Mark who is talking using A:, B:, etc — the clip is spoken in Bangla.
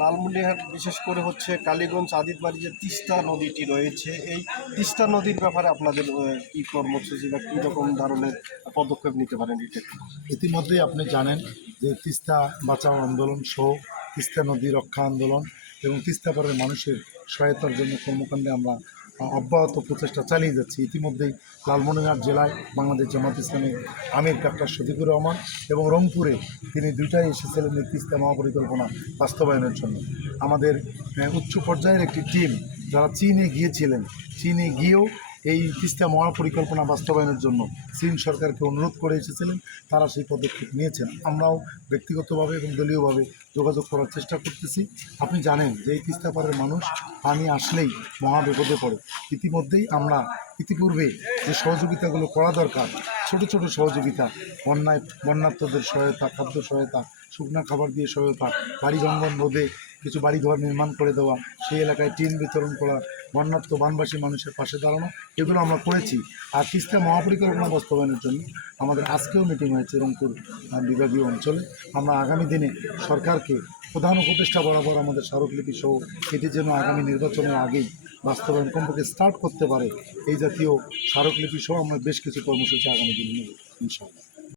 A: লালমনিরহাট, বিশেষ করে হচ্ছে কালীগঞ্জ আদিতবাড়ি যে তিস্তা নদীটি রয়েছে, এই তিস্তা নদীর ব্যাপারে আপনাদের কী কর্মসূচি বা কী রকম ধরনের পদক্ষেপ নিতে পারেন
B: ইতিমধ্যেই আপনি জানেন যে তিস্তা বাঁচাও আন্দোলন সহ তিস্তা নদী রক্ষা আন্দোলন এবং তিস্তা পরের মানুষের সহায়তার জন্য কর্মকাণ্ডে আমরা অব্যাহত প্রচেষ্টা চালিয়ে যাচ্ছে। ইতিমধ্যেই লালমনিরহাট জেলায় বাংলাদেশ জামাত ইসলামের আমির ডাক্তার শফিকুর রহমান এবং রংপুরে তিনি দুইটাই এসেছিলেন তিস্তা মহাপরিকল্পনা বাস্তবায়নের জন্য। আমাদের উচ্চ পর্যায়ের একটি টিম যারা চীনে গিয়েছিলেন, চীনে গিয়েও এই তিস্তা মহা পরিকল্পনা বাস্তবায়নের জন্য চীন সরকারকে অনুরোধ করে এসেছিলেন। তারা সেই পদক্ষেপ নিয়েছেন। আমরাও ব্যক্তিগতভাবে এবং দলীয়ভাবে যোগাযোগ করার চেষ্টা করতেছি। আপনি জানেন যে এই তিস্তা পাড়ের মানুষ পানি আসলেই মহা বিপদে পড়ে। ইতিমধ্যেই আমরা ইতিপূর্বে যে সহযোগিতাগুলো করা দরকার ছোট ছোট সহযোগিতা, বন্যায় বন্যার্থদের সহায়তা, খাদ্য সহায়তা, শুকনা খাবার দিয়ে সহায়তা বাড়ি জঙ্গল রোধে কিছু বাড়িঘর নির্মাণ করে দেওয়া, সেই এলাকায় টিন বিতরণ করা বন্যার্থ বানবাসী মানুষের পাশে দাঁড়ানো, এগুলো আমরা করেছি। আর তিস্তা মহাপরিকল্পনা বাস্তবায়নের জন্য আমাদের আজকেও মিটিং হয়েছে রংপুর বিভাগীয় অঞ্চলে। আমরা আগামী দিনে সরকারকে প্রধান উপদেষ্টা বরাবর আমাদের স্মারকলিপি সহ এটি যেন আগামী নির্বাচনের আগেই বাস্তবায়ন কমপক্ষে স্টার্ট করতে পারে এই জাতীয় স্মারকলিপি সহ আমরা বেশ কিছু কর্মসূচি আগামী দিনে নেব, ইনশাআল্লাহ।